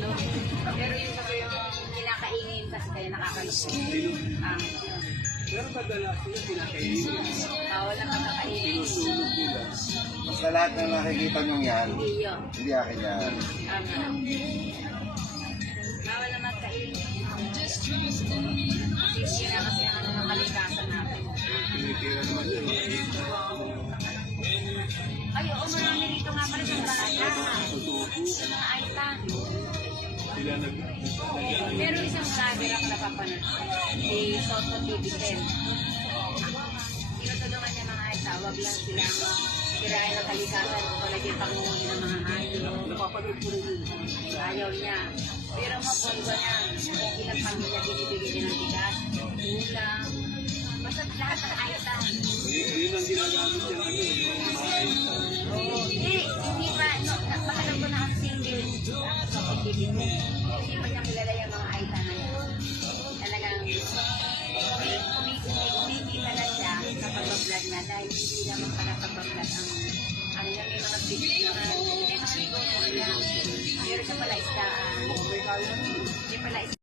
nakakalo. Pero yung kinakainin kasi kaya nakakaloko. Yun. Pero madalas sila pinakainin. Bawal na kakakainin. Sinusunog nila. Basta lahat ng nakikita nyo yan, Hindi yun. hindi akin yan. Tama. Bawal naman kainin. Kasi na kasi ang ano ng kalikasan natin. Pinitira naman yun. Ay, oo, marami rito nga pala sa Balaya. Sa mga Aitan. Sila Pero isang vlogger ako napapanood. Si Soto TV10. Tinutulungan niya mga Aita. Huwag lang silang kirahin ng kalikasan. Tulad yung pangunguli ng mga hayop. napapanood ko rin yun. Ayaw niya. Pero mapunto niya. Ilang pamilya binibigyan niya ng bigas. Ulam. Basta lahat ng Aita. Yun ang ginagamit niya ano eh. Oo. Hindi pa. Makalam ko na ang single. Soto TV10. Hindi pa niya kilala yung mga Aita na yun. Talagang kumikita na siya sa pag-vlog na dahil hindi naman pala pag-vlog ang ano yan, may mga video na may mga negosyo niya. Pero siya pala isdaan. Hindi pala isdaan.